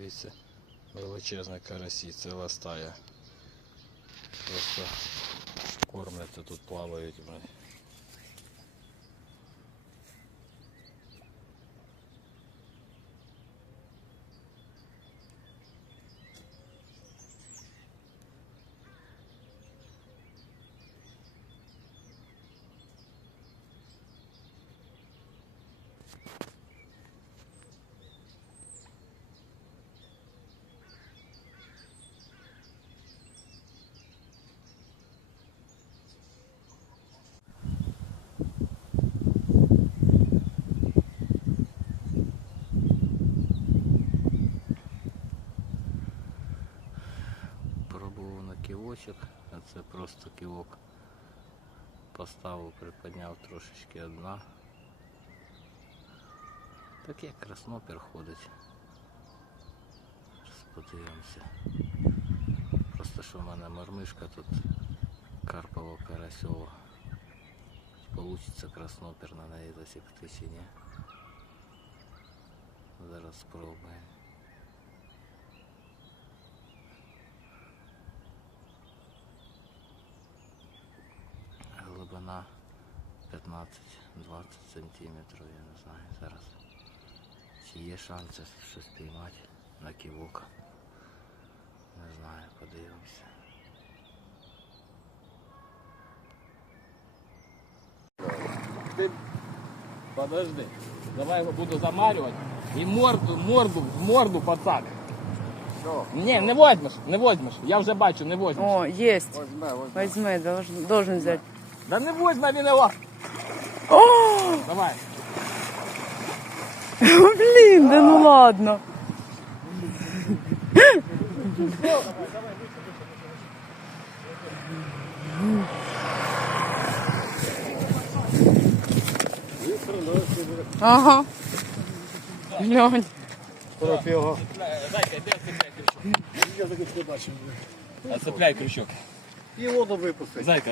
Дивіться, величезна карасі, ціла стая. Просто кормляться тут, плавають. кілочок, а це просто кілок. Поставив, приподняв трошечки одна. Так як краснопір ходить. Зараз подивимося. Просто що в мене мормишка тут Карпова Карасьова. Получиться краснопір на неї засікти чи ні. Зараз спробуємо. Глибина 15-20 сантиметрів, я не знаю зараз. Чи є шанси щось піймати на ківок. Не знаю, подивимося. Ты подожди. Давай я его буду замаривать. И морду, морду, морду пацак. Не, не возьмеш, не возьмеш. Я вже бачу, не возьмеш. О, есть. Возьми, должен, должен взять. Да не він його. О, Давай. блин, да ну ладно. Ага. Глянь. Зайка, де цепляй крючок? Я таки не бачив. Цепляй крючок. І воду випустить. Зайка,